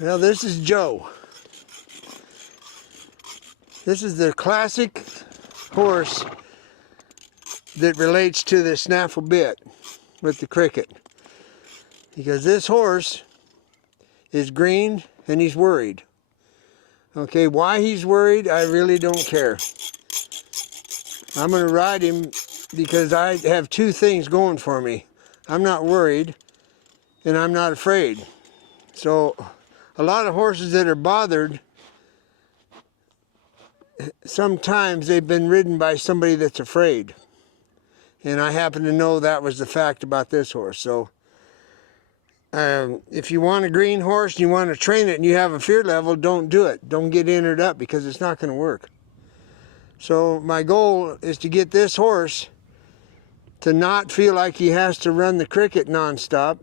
Well, this is Joe. This is the classic horse that relates to the Snaffle bit with the cricket. Because this horse is green and he's worried. Okay, why he's worried, I really don't care. I'm going to ride him because I have two things going for me. I'm not worried and I'm not afraid. So a lot of horses that are bothered, sometimes they've been ridden by somebody that's afraid. And I happen to know that was the fact about this horse. So if you want a green horse and you want to train it and you have a fear level, don't do it. Don't get entered up because it's not going to work. So my goal is to get this horse to not feel like he has to run the cricket nonstop.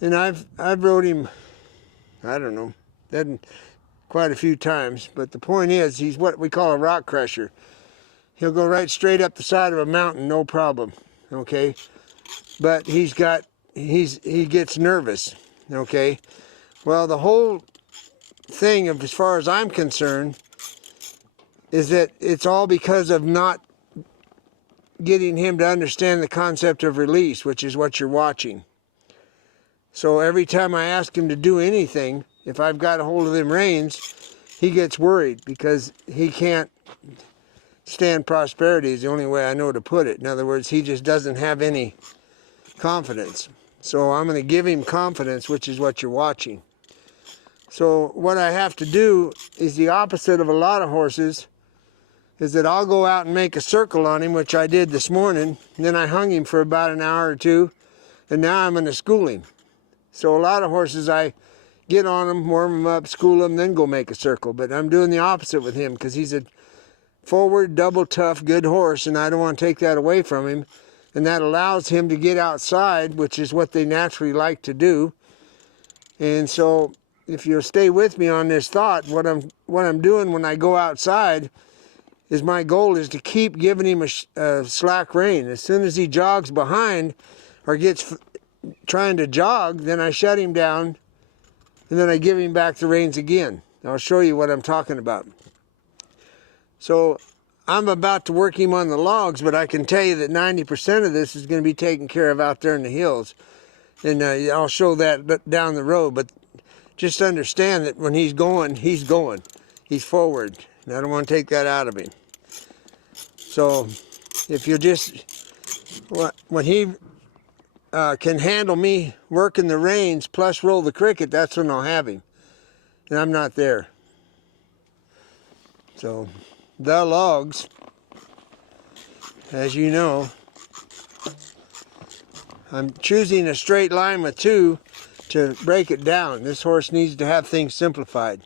And I've rode him, I don't know, quite a few times. But the point is, he's what we call a rock crusher. He'll go right straight up the side of a mountain, no problem. Okay, but he gets nervous. Okay, well, the whole thing, as far as I'm concerned, is that it's all because of not getting him to understand the concept of release, which is what you're watching. So every time I ask him to do anything, if I've got a hold of them reins, he gets worried because he can't stand prosperity is the only way I know to put it. In other words, he just doesn't have any confidence. So I'm going to give him confidence, which is what you're watching. So what I have to do is the opposite of a lot of horses, is that I'll go out and make a circle on him, which I did this morning. And then I hung him for about an hour or two, and now I'm going to school him. So a lot of horses, I get on them, warm them up, school them, then go make a circle. But I'm doing the opposite with him because he's a forward, double tough, good horse, and I don't want to take that away from him. And that allows him to get outside, which is what they naturally like to do. And so if you'll stay with me on this thought, what I'm doing when I go outside is my goal is to keep giving him a slack rein. As soon as he jogs behind or gets trying to jog, then I shut him down and then I give him back the reins again. I'll show you what I'm talking about. So I'm about to work him on the logs, but I can tell you that 90% of this is going to be taken care of out there in the hills. And I'll show that down the road. But just understand that when he's going, he's going. He's forward. And I don't want to take that out of him. So if you just, when he can handle me working the reins plus roll the cricket, that's when I'll have him. And I'm not there. So the logs, as you know, I'm choosing a straight line with two to break it down. This horse needs to have things simplified.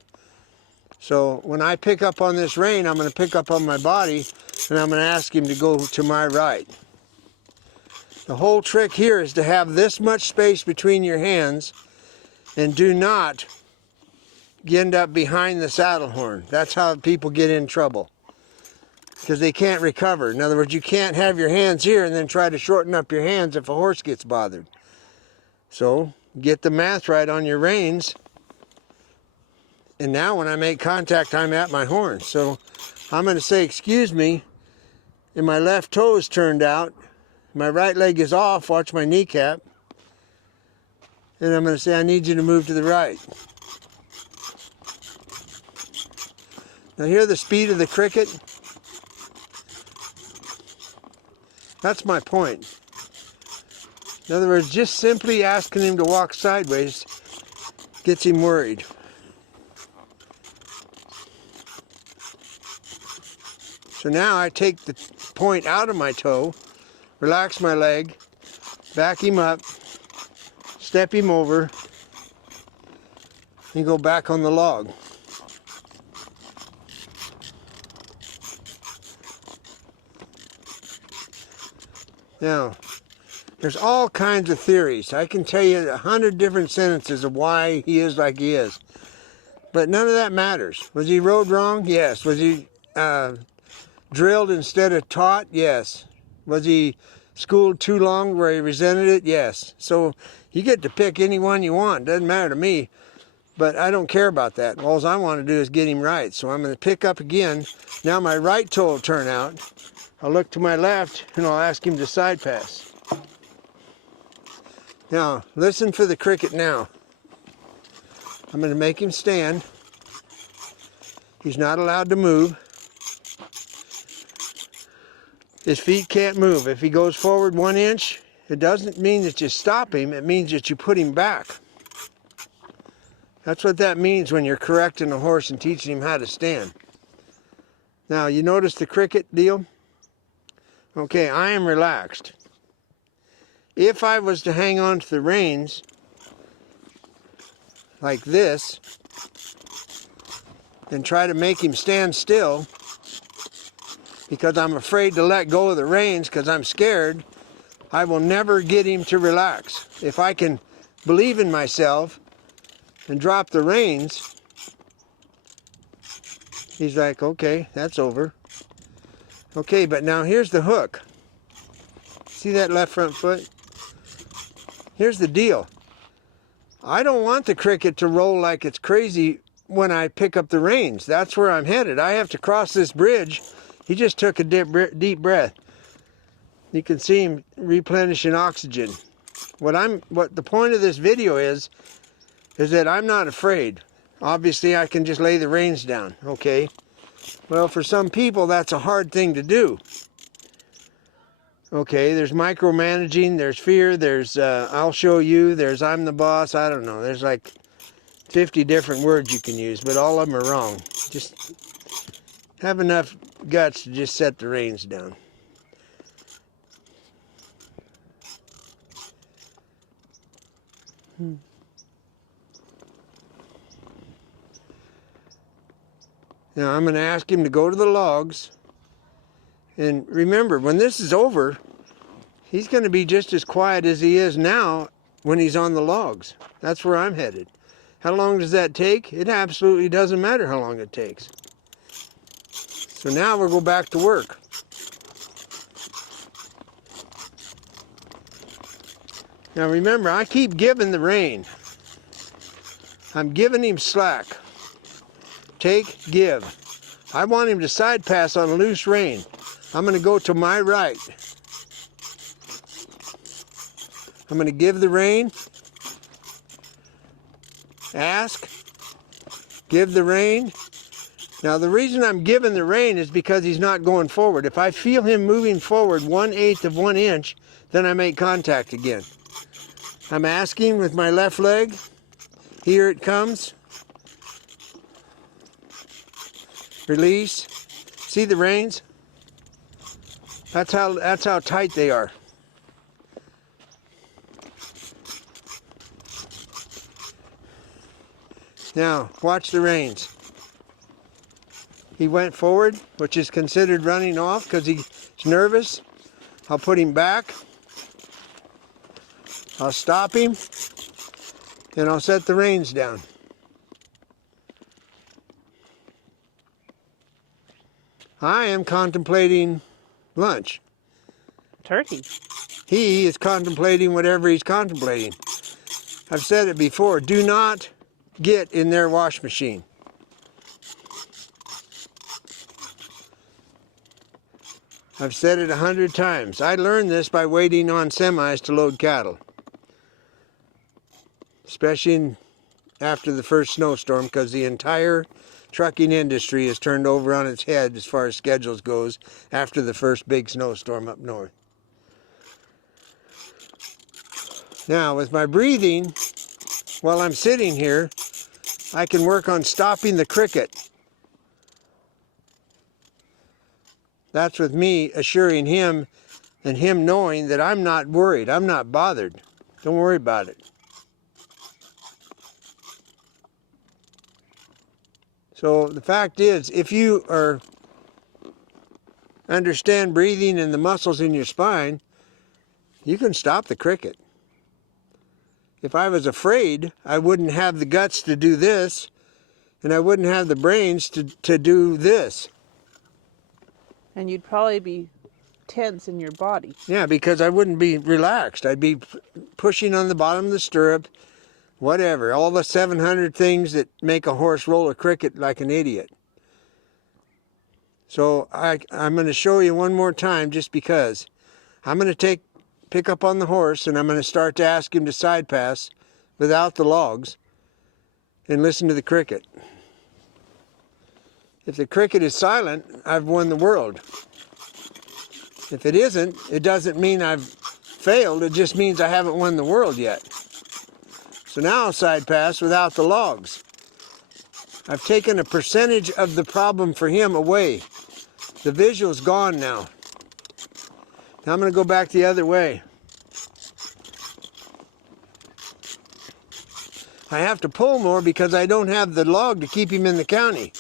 So when I pick up on this rein, I'm going to pick up on my body and I'm going to ask him to go to my right. The whole trick here is to have this much space between your hands and do not end up behind the saddle horn. That's how people get in trouble, because they can't recover. In other words, you can't have your hands here and then try to shorten up your hands if a horse gets bothered. So get the math right on your reins. And now when I make contact, I'm at my horn. So I'm going to say, excuse me, and my left toe is turned out. My right leg is off. Watch my kneecap. And I'm going to say, I need you to move to the right. Now hear the speed of the cricket? That's my point. In other words, just simply asking him to walk sideways gets him worried. So now I take the point out of my toe, relax my leg, back him up, step him over, and go back on the log. Now, there's all kinds of theories. I can tell you 100 different sentences of why he is like he is. But none of that matters. Was he rode wrong? Yes. Was he drilled instead of taught? Yes. Was he schooled too long where he resented it? Yes. So you get to pick any one you want. Doesn't matter to me. But I don't care about that. All I want to do is get him right. So I'm going to pick up again. Now my right toe will turn out. I'll look to my left and I'll ask him to side pass. Now, listen for the cricket now. I'm going to make him stand. He's not allowed to move. His feet can't move. If he goes forward 1 inch, it doesn't mean that you stop him. It means that you put him back. That's what that means when you're correcting a horse and teaching him how to stand. Now, you notice the cricket deal? Okay, I am relaxed. If I was to hang on to the reins like this and try to make him stand still because I'm afraid to let go of the reins because I'm scared, I will never get him to relax. If I can believe in myself and drop the reins, he's like, okay, that's over. Okay, but now here's the hook. See that left front foot? Here's the deal. I don't want the cricket to roll like it's crazy when I pick up the reins. That's where I'm headed. I have to cross this bridge. He just took a deep breath. You can see him replenishing oxygen. What the point of this video is that I'm not afraid. Obviously, I can just lay the reins down, okay? Well, for some people, that's a hard thing to do. Okay, there's micromanaging, there's fear, there's I'll show you, there's I'm the boss, I don't know. There's like 50 different words you can use, but all of them are wrong. Just have enough guts to just set the reins down. Now I'm going to ask him to go to the logs. And remember, when this is over, he's going to be just as quiet as he is now when he's on the logs. That's where I'm headed. How long does that take? It absolutely doesn't matter how long it takes. So now we'll go back to work. Now remember, I keep giving the rein. I'm giving him slack. Take, give. I want him to side pass on a loose rein. I'm going to go to my right. I'm going to give the rein. Ask. Give the rein. Now the reason I'm giving the rein is because he's not going forward. If I feel him moving forward 1/8 of 1 inch, then I make contact again. I'm asking with my left leg. Here it comes. Release. See the reins? That's how tight they are. Now, watch the reins. He went forward, which is considered running off because he's nervous. I'll put him back. I'll stop him. And I'll set the reins down. I am contemplating lunch. Turkey. He is contemplating whatever he's contemplating. I've said it before, do not get in their wash machine. I've said it 100 times. I learned this by waiting on semis to load cattle. Especially after the first snowstorm, because the entire trucking industry is turned over on its head as far as schedules goes after the first big snowstorm up north. Now, with my breathing, while I'm sitting here, I can work on stopping the cricket. That's with me assuring him and him knowing that I'm not worried, I'm not bothered. Don't worry about it. So the fact is, if you understand breathing and the muscles in your spine, you can stop the cricket. If I was afraid, I wouldn't have the guts to do this, and I wouldn't have the brains to do this. And you'd probably be tense in your body. Yeah, because I wouldn't be relaxed. I'd be pushing on the bottom of the stirrup, whatever. All the 700 things that make a horse roll a cricket like an idiot. So I'm going to show you one more time just because. I'm going to pick up on the horse and I'm going to start to ask him to side pass without the logs and listen to the cricket. If the cricket is silent, I've won the world. If it isn't, it doesn't mean I've failed, it just means I haven't won the world yet. So now I'll side pass without the logs. I've taken a percentage of the problem for him away. The visual's gone now. Now I'm going to go back the other way. I have to pull more because I don't have the log to keep him in the county.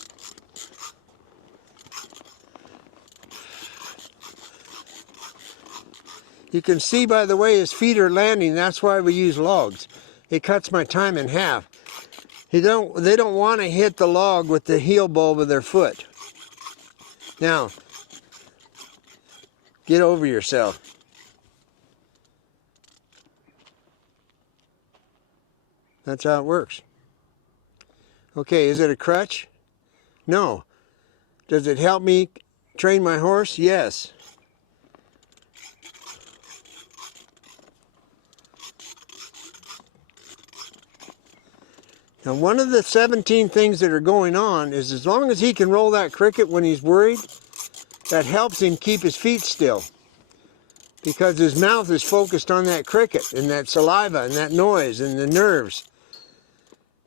You can see by the way his feet are landing, that's why we use logs. It cuts my time in half. They don't want to hit the log with the heel bulb of their foot. Now, get over yourself. That's how it works. Okay, is it a crutch? No. Does it help me train my horse? Yes. Now, one of the 17 things that are going on is as long as he can roll that cricket when he's worried, that helps him keep his feet still. Because his mouth is focused on that cricket and that saliva and that noise and the nerves.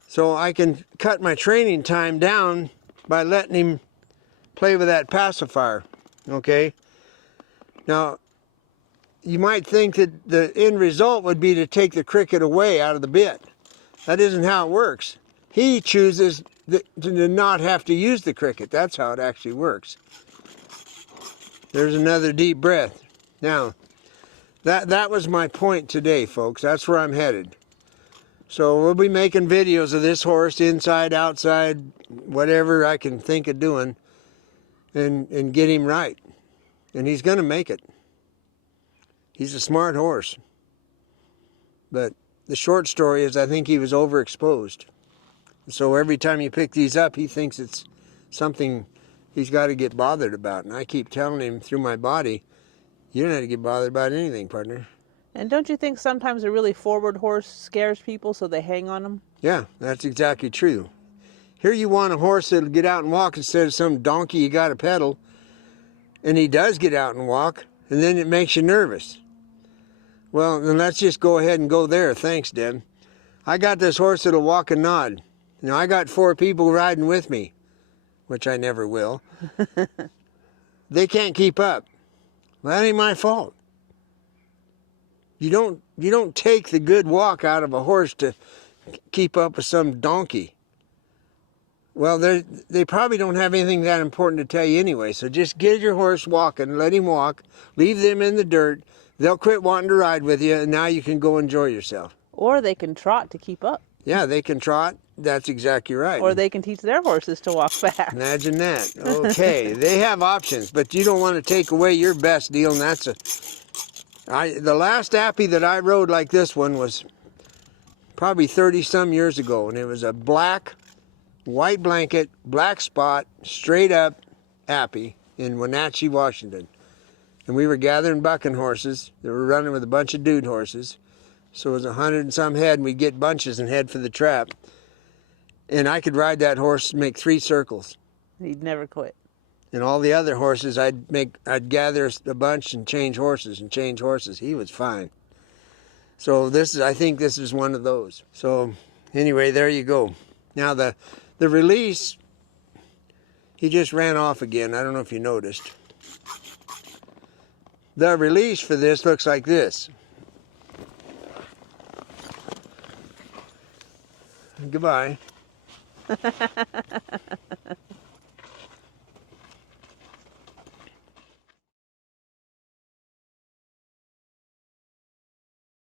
So I can cut my training time down by letting him play with that pacifier. Okay? Now, you might think that the end result would be to take the cricket away out of the bit. That isn't how it works. He chooses to not have to use the cricket. That's how it actually works. There's another deep breath. Now, that was my point today, folks. That's where I'm headed. So we'll be making videos of this horse, inside, outside, whatever I can think of doing, and get him right. And he's going to make it. He's a smart horse. But the short story is I think he was overexposed. So every time you pick these up, he thinks it's something he's got to get bothered about. And I keep telling him through my body, you don't have to get bothered about anything, partner. And don't you think sometimes a really forward horse scares people so they hang on them? Yeah, that's exactly true. Here you want a horse that'll get out and walk instead of some donkey you got to pedal. And he does get out and walk, and then it makes you nervous. Well, then let's just go ahead and go there. Thanks, Deb. I got this horse that'll walk and nod. Now, I got 4 people riding with me, which I never will. They can't keep up. Well, that ain't my fault. You don't take the good walk out of a horse to keep up with some donkey. Well, they probably don't have anything that important to tell you anyway, so just get your horse walking, let him walk, leave them in the dirt. They'll quit wanting to ride with you, and now you can go enjoy yourself. Or they can trot to keep up. Yeah, they can trot. That's exactly right. Or they can teach their horses to walk fast. Imagine that. Okay, they have options, but you don't want to take away your best deal, and that's the last Appy that I rode like this one was probably 30-some years ago, and it was a black, white blanket, black spot, straight up Appy in Wenatchee, Washington. And we were gathering bucking horses. They were running with a bunch of dude horses. So it was 100 and some head, and we'd get bunches and head for the trap. And I could ride that horse and make 3 circles. He'd never quit. And all the other horses, I'd gather a bunch and change horses and change horses. He was fine. So I think this is one of those. So anyway, there you go. Now the release, he just ran off again. I don't know if you noticed. The release for this looks like this. Goodbye.